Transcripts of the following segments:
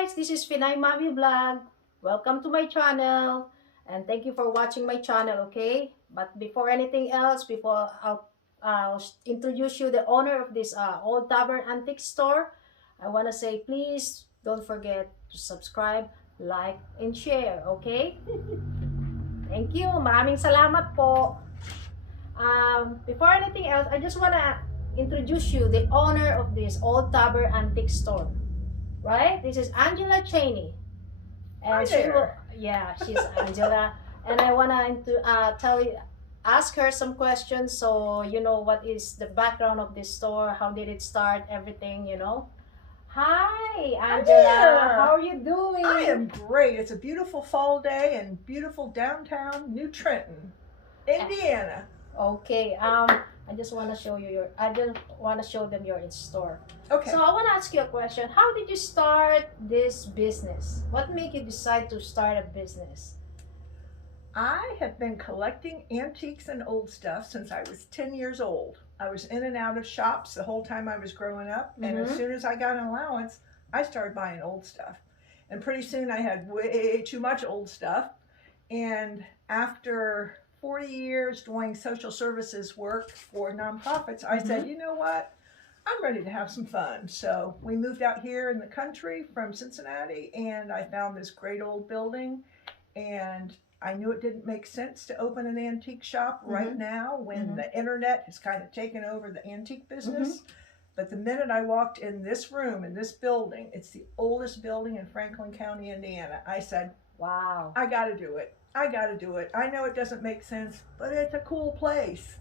guys, this is Pinay Mami Vlog. Welcome to my channel and thank you for watching my channel, okay? But before anything else, before I'll introduce you the owner of this old tavern antique store, I want to say please don't forget to subscribe, like, and share, okay? Thank you. Maraming salamat po. Before anything else, I just want to introduce you the owner of this old tavern antique store. Right? This is Angela Cheney. And she will, yeah, she's Angela. And I wanna ask her some questions so you know what is the background of this store, how did it start, everything, you know. Hi, Angela. How are you doing? I am great. It's a beautiful fall day in beautiful downtown New Trenton, Indiana. Okay. I just want to show them your store. Okay. So I want to ask you a question. How did you start this business? What made you decide to start a business? I have been collecting antiques and old stuff since I was 10 years old. I was in and out of shops the whole time I was growing up, and as soon as I got an allowance, I started buying old stuff. And pretty soon I had way too much old stuff. And after 40 years doing social services work for nonprofits, I said, you know what? I'm ready to have some fun. So we moved out here in the country from Cincinnati, and I found this great old building, and I knew it didn't make sense to open an antique shop right now when the internet has kind of taken over the antique business. But the minute I walked in this room, in this building, it's the oldest building in Franklin County, Indiana, I said, wow, I got to do it. I got to do it. I know it doesn't make sense, but it's a cool place.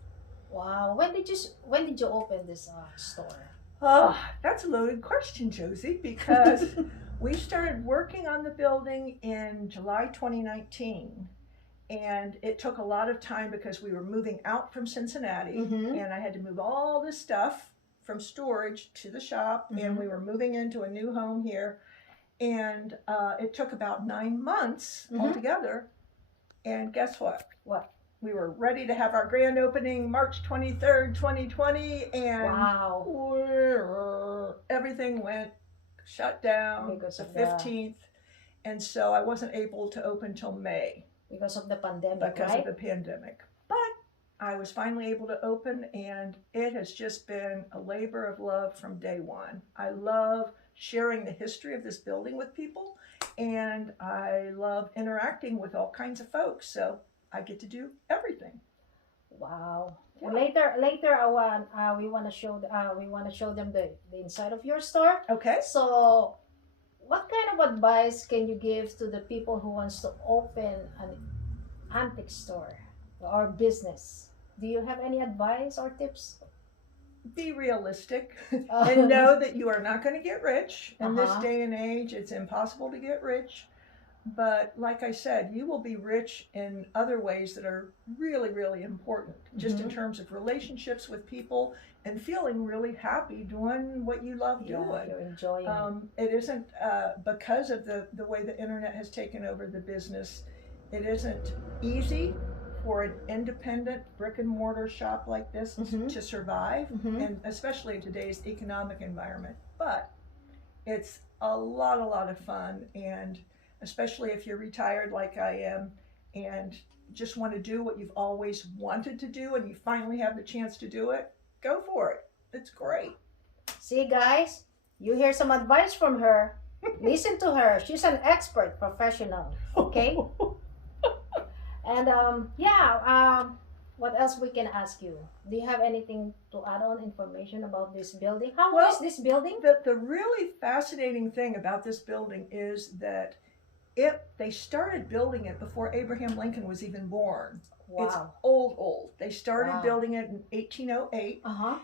Wow. When did you open this store? Oh, that's a loaded question, Josie, because we started working on the building in July 2019. And it took a lot of time because we were moving out from Cincinnati, and I had to move all this stuff from storage to the shop, and we were moving into a new home here. And it took about 9 months altogether. And guess what? What? We were ready to have our grand opening March 23rd, 2020, and everything went shut down the 15th. And so I wasn't able to open till May. Because of the pandemic, Because of the pandemic. But I was finally able to open, and it has just been a labor of love from day one. I love sharing the history of this building with people, and I love interacting with all kinds of folks. So I get to do everything. Wow. Yeah. Later, we want to show them the inside of your store. Okay. So, what kind of advice can you give to the people who wants to open an antique store or business? Do you have any advice or tips? Be realistic and know that you are not going to get rich. In this day and age, it's impossible to get rich. But like I said, you will be rich in other ways that are really, really important, just in terms of relationships with people and feeling really happy doing what you love doing. You're enjoying it isn't because of the way the internet has taken over the business. It isn't easy for an independent brick and mortar shop like this to survive, and especially in today's economic environment. But it's a lot of fun, and especially if you're retired like I am and just want to do what you've always wanted to do and you finally have the chance to do it, go for it. It's great. See, guys, you hear some advice from her. Listen to her. She's an expert professional, okay? And what else we can ask you? Do you have anything to add on information about this building? How old is this building? The really fascinating thing about this building is that they started building it before Abraham Lincoln was even born. Wow. It's old. They started building it in 1808,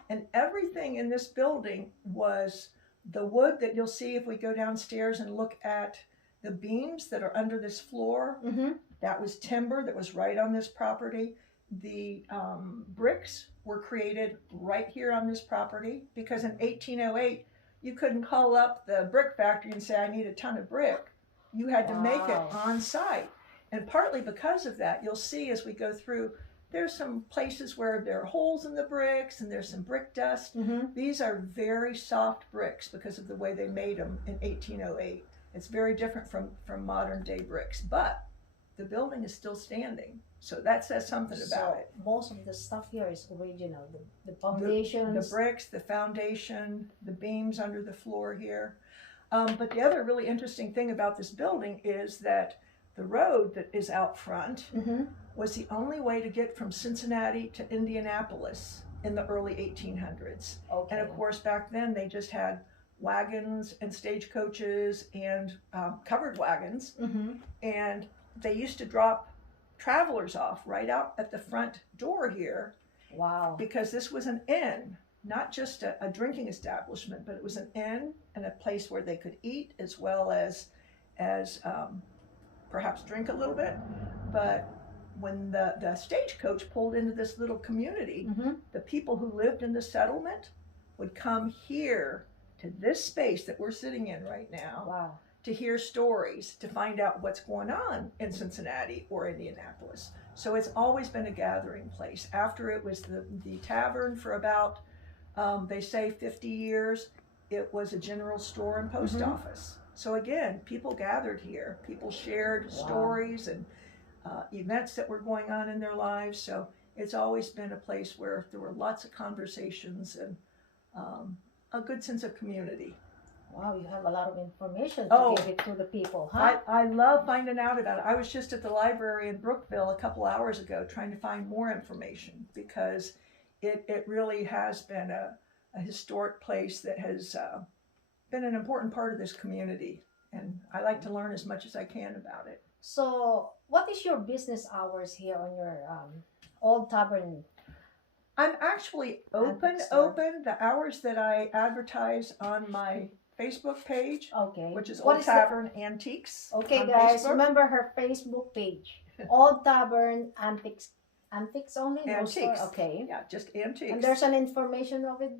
and everything in this building was the wood that you'll see if we go downstairs and look at the beams that are under this floor. That was timber that was right on this property. The bricks were created right here on this property because in 1808, you couldn't call up the brick factory and say, I need a ton of brick. You had to make it on site. And partly because of that, you'll see as we go through, there's some places where there are holes in the bricks and there's some brick dust. These are very soft bricks because of the way they made them in 1808. It's very different from modern day bricks, but the building is still standing. So that says something about it. Most of the stuff here is original. The The foundations. bricks, the foundation, the beams under the floor here. But the other really interesting thing about this building is that the road that is out front was the only way to get from Cincinnati to Indianapolis in the early 1800s. Okay. And of course, back then they just had wagons and stagecoaches and covered wagons. And they used to drop travelers off right out at the front door here. Wow. Because this was an inn, not just a drinking establishment, but it was an inn and a place where they could eat as well as perhaps drink a little bit. But when the stagecoach pulled into this little community, the people who lived in the settlement would come here to this space that we're sitting in right now. Wow. To hear stories, to find out what's going on in Cincinnati or Indianapolis. So it's always been a gathering place. After it was the tavern for about, they say 50 years, it was a general store and post office. So again, people gathered here. People shared stories and events that were going on in their lives. So it's always been a place where there were lots of conversations and a good sense of community. Wow, you have a lot of information to give it to the people, huh? I love finding out about it. I was just at the library in Brookville a couple hours ago trying to find more information because it really has been a historic place that has been an important part of this community. And I like to learn as much as I can about it. So, what is your business hours here on your old tavern? I'm actually open. The hours that I advertise on my Facebook page, which is Old Tavern Antiques. Okay, guys, Facebook. Remember her Facebook page, Old Tavern Antiques. Antiques only? Antiques. Okay. Yeah, just antiques. And there's an information of it?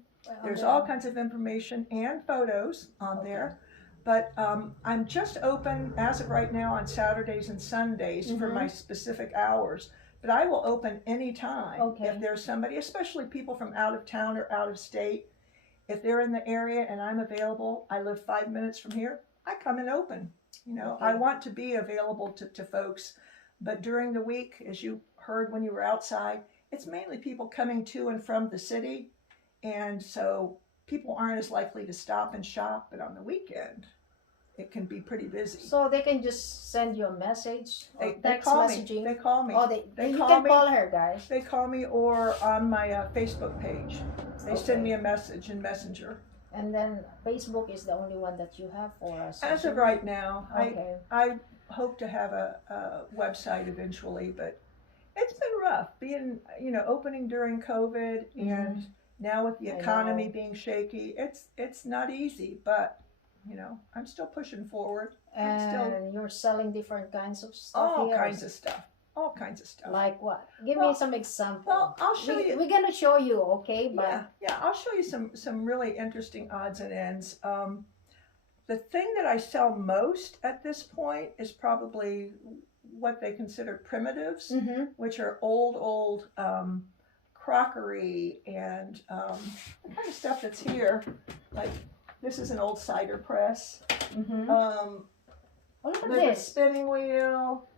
There's all kinds of information and photos on there. But I'm just open as of right now on Saturdays and Sundays for my specific hours. But I will open anytime if there's somebody, especially people from out of town or out of state. If they're in the area and I'm available, I live 5 minutes from here, I come and open. You know, I want to be available to folks. But during the week, as you heard when you were outside, it's mainly people coming to and from the city. And so people aren't as likely to stop and shop. But on the weekend, it can be pretty busy. So they can just send you a message or text messaging? They call me. Oh, you can call her, guys. They call me or on my Facebook page. They send me a message in Messenger. And then Facebook is the only one that you have for us? As of right now. I hope to have a website eventually, but it's been rough being, opening during COVID and now with the economy being shaky. It's not easy, but I'm still pushing forward. And you're selling different kinds of stuff all kinds of stuff. All kinds of stuff. Like what? Give me some examples. Well, I'll show you. We're gonna show you, okay? But yeah, I'll show you some really interesting odds and ends. The thing that I sell most at this point is probably what they consider primitives, which are old crockery and the kind of stuff that's here. Like this is an old cider press. Look at there's this. A spinning wheel.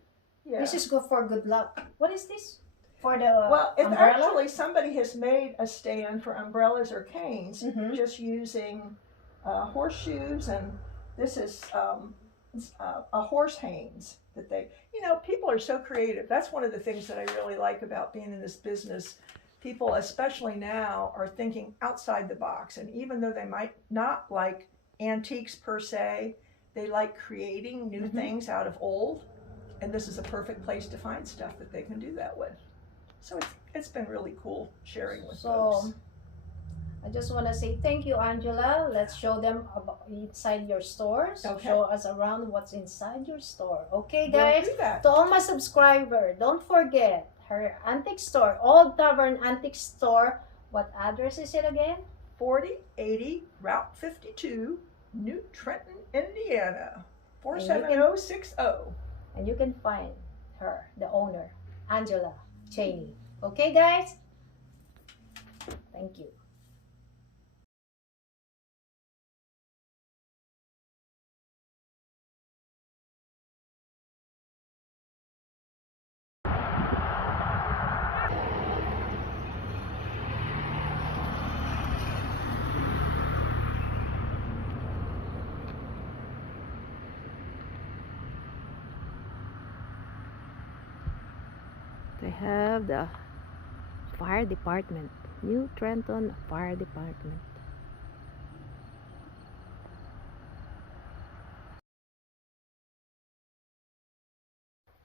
Yeah. This is good for good luck. What is this? For the if umbrella? actually somebody has made a stand for umbrellas or canes, just using horseshoes, and this is a horse hanes that they. People are so creative. That's one of the things that I really like about being in this business. People, especially now, are thinking outside the box, and even though they might not like antiques per se, they like creating new things out of old. And this is a perfect place to find stuff that they can do that with. So it's been really cool sharing with folks. I just want to say thank you, Angela. Let's show them inside your stores. Show us around what's inside your store. Okay, guys? We'll do that. To all my subscribers, don't forget her antique store, Old Tavern Antique Store. What address is it again? 4080 Route 52, New Trenton, Indiana, 47060. And you can find her, the owner, Angela Cheney. Okay, guys? Thank you. They have the fire department. New Trenton Fire Department.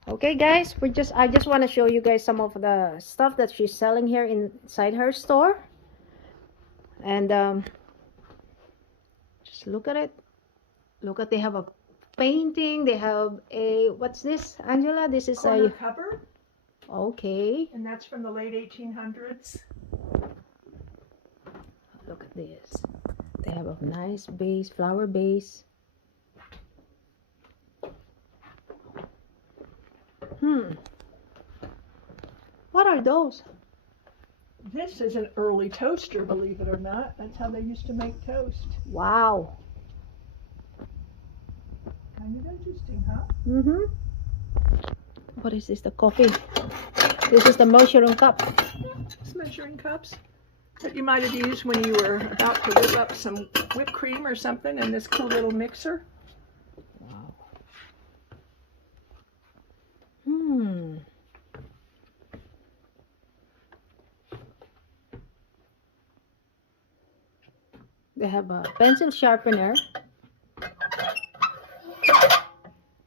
Okay guys, I just want to show you guys some of the stuff that she's selling here inside her store. And just look at it. Look at, they have a painting, they have a, what's this, Angela? This is corner a cupboard, okay. and that's from the late 1800s. Look at this. They have a nice base, flower base. What are those? This is an early toaster, believe it or not. That's how they used to make toast. Wow. Kind of interesting, huh? What is this? The coffee. This is the measuring cup. It's measuring cups that you might have used when you were about to whip up some whipped cream or something in this cool little mixer. Wow. They have a pencil sharpener.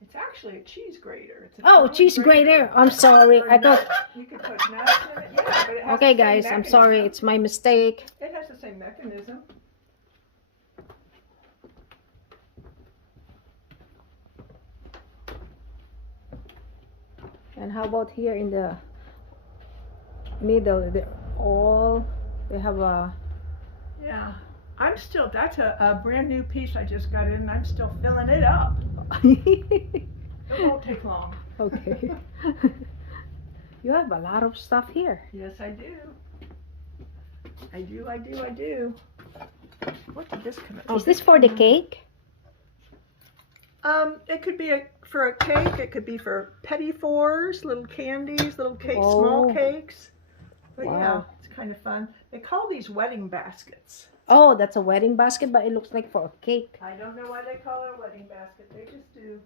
It's actually a cheese grater. It's Oh, cheese grater. I'm sorry. I thought. You could put nuts in it. Yeah, but it has Okay, the same guys. I'm sorry. mechanism. It's my mistake. It has the same mechanism. And how about here in the middle? They have a. Yeah. That's a brand new piece I just got in, and I'm still filling it up. It won't take long. Okay. You have a lot of stuff here. Yes, I do. I do. What did this come in? Is this for the cake? It could be for a cake. It could be for petit fours, little candies, little cakes, small cakes. But Wow. yeah, it's kind of fun. They call these wedding baskets. Oh, that's a wedding basket, but it looks like for a cake. I don't know why they call it a wedding basket. They just do.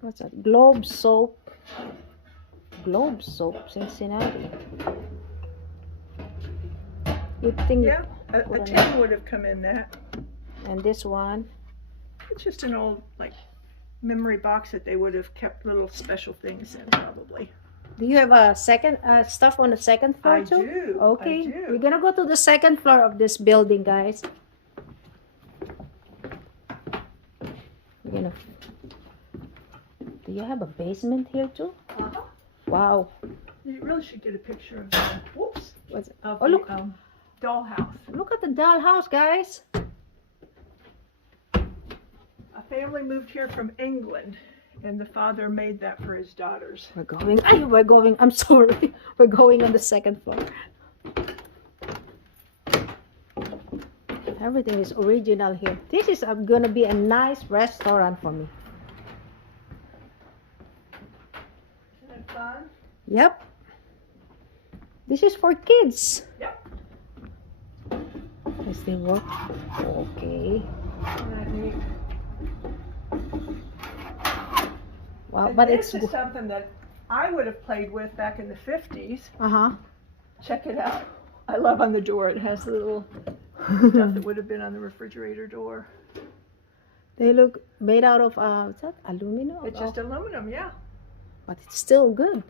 What's that? Globe soap. Globe soap, Cincinnati. You think? Yeah, a tin would have come in that. And this one. It's just an old memory box that they would have kept little special things in, probably. Do you have a second stuff on the second floor I too? do. Okay, I do. we're gonna go to the second floor of this building, guys. We're gonna. Do you have a basement here too? Uh-huh. Wow. You really should get a picture of the, whoops, What's it? of Oh, look. the dollhouse. Look at the dollhouse, guys. A family moved here from England, and the father made that for his daughters. We're going. I'm sorry. We're going on the second floor. Everything is original here. This is gonna be a nice restaurant for me. Isn't it fun? Yep. This is for kids. Yep. Does they work? Okay. Isn't that neat? Wow, And but this it's is something that I would have played with back in the 50s. uh-huh. Check it out. I love on the door. It has the little stuff that would have been on the refrigerator door. They look made out of what's that? Aluminum? It's just aluminum, yeah. But it's still good.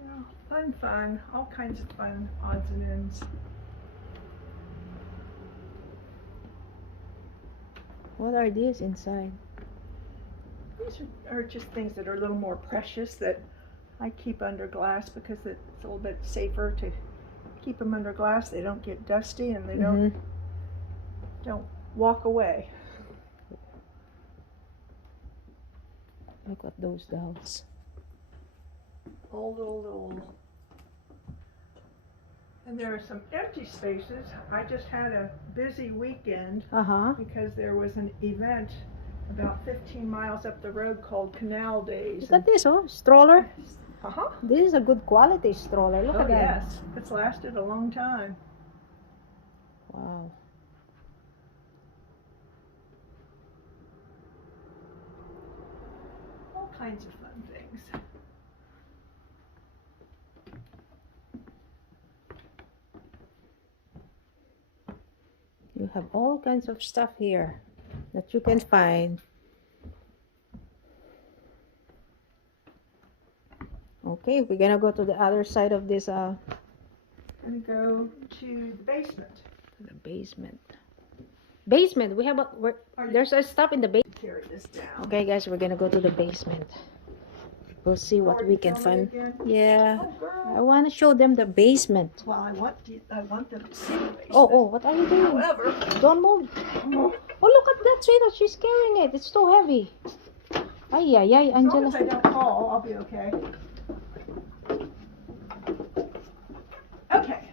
Yeah. Fun. All kinds of fun odds and ends. What are these inside? These are just things that are a little more precious that I keep under glass because it's a little bit safer to keep them under glass. They don't get dusty and they don't walk away. Look at those dolls. Old. And there are some empty spaces. I just had a busy weekend Uh-huh. because there was an event about 15 miles up the road called Canal Days. Look at this, stroller. Uh-huh. This is a good quality stroller. Look Oh at that. yes, it's lasted a long time. Wow. kinds of fun things. You have all kinds of stuff here that you can find. Okay, we're gonna go to the other side of this Gonna go to the basement. the basement. Basement, we have there's a stuff in the basement. Carry this down. Okay guys, we're gonna go to the basement. We'll see what we can find. Yeah. Oh, girl. I want to show them the basement. Well, I want them to see the basement. Oh, what are you doing? However, Don't move. Oh, look at that tree that she's carrying it. It's so heavy. Ay, as long Angela. as I don't fall, I'll be okay. Okay.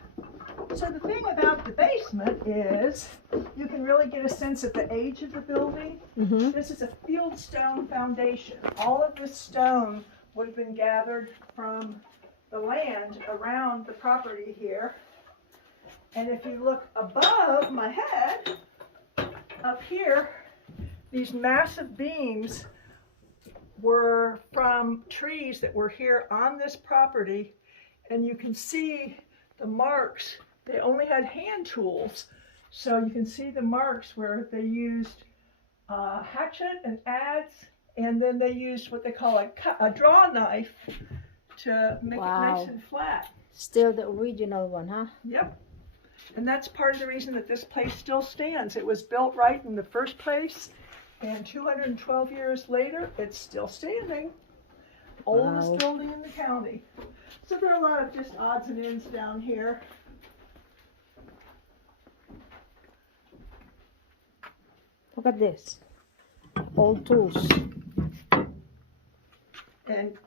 So the thing about the basement is you can really get a sense of the age of the building. Mm-hmm. This is a Fieldstone Foundation. All of this stone would have been gathered from the land around the property here. And if you look above my head, up here, these massive beams were from trees that were here on this property. And you can see the marks. They only had hand tools. So you can see the marks where they used hatchet and adze, and then they used what they call a draw knife to make it nice and flat. Still the original one, huh? Yep. And that's part of the reason that this place still stands. It was built right in the first place, and 212 years later, it's still standing. Oldest building in the county. So there are a lot of just odds and ends down here. Look at this. Old tools. And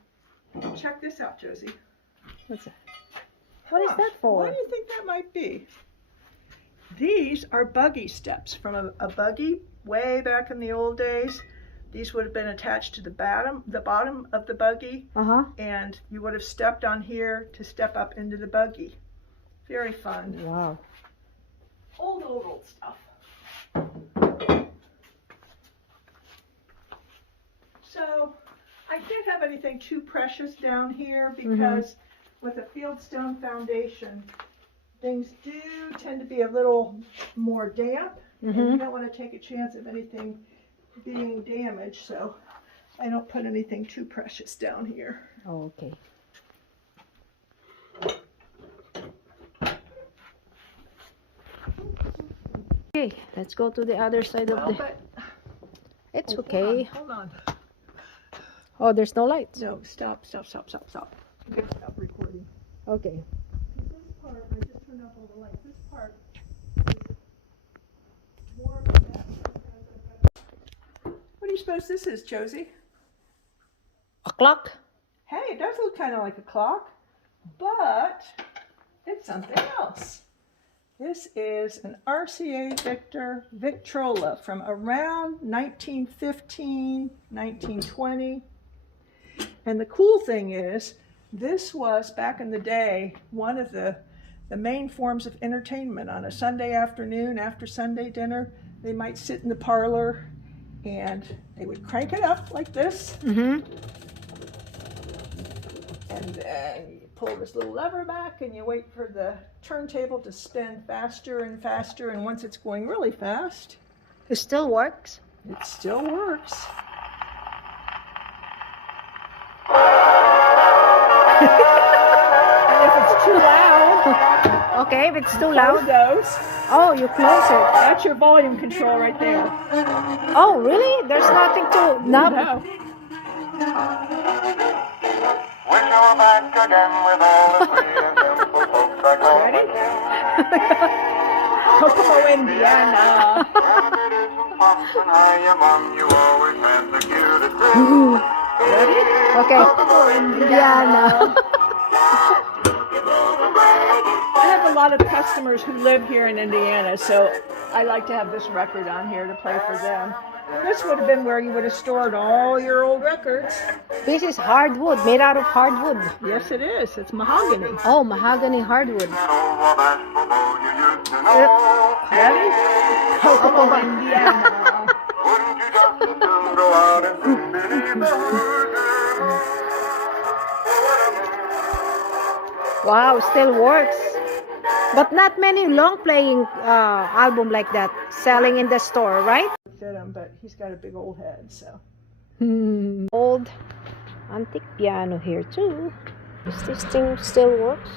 check this out, Josie. What's that? What is that for? What do you think that might be? These are buggy steps from a buggy way back in the old days. These would have been attached to the bottom of the buggy, and you would have stepped on here to step up into the buggy. Very fun. Wow. Old stuff. So I can't have anything too precious down here because with the Fieldstone Foundation, things do tend to be a little more damp, and you don't want to take a chance of anything being damaged, so I don't put anything too precious down here. Oh, okay. Okay, let's go to the other side of the... It's okay. Hold on. Oh, there's no lights. No, stop. Okay, stop recording. Okay. This part, I just turned off all the lights. This part is more of a mess. What do you suppose this is, Josie? A clock? Hey, it does look kind of like a clock, but it's something else. This is an RCA Victrola from around 1915, 1920. And the cool thing is, this was, back in the day, one of the main forms of entertainment. On a Sunday afternoon, after Sunday dinner, they might sit in the parlor and they would crank it up like this. And then you pull this little lever back and you wait for the turntable to spin faster and faster. And once it's going really fast, It still works? it still works. And if it's too loud, Okay, if it's too power loud. goes. Oh, you close it. That's your volume control right there. Oh, really? There's nothing to knob? No. Wish you were back again with all the sweet and simple folks I call Ready? again. Kokomo, Indiana. And it isn't pumpkin high among you always had the cutest grin. Ready? Okay. Kokomo, Indiana. I have a lot of customers who live here in Indiana, so I like to have this record on here to play for them. This would have been where you would have stored all your old records. This is hardwood, made out of hardwood. Yes, it is. It's mahogany. Oh, mahogany hardwood. That old bashful beau you used to know. Ready? Kokomo, Indiana. Wouldn't you just as soon go out and believe the Wow, still works. But not many long playing album like that selling in the store, right? Fit him, but he's got a big old head, so. Old antique piano here too. Is this thing still works?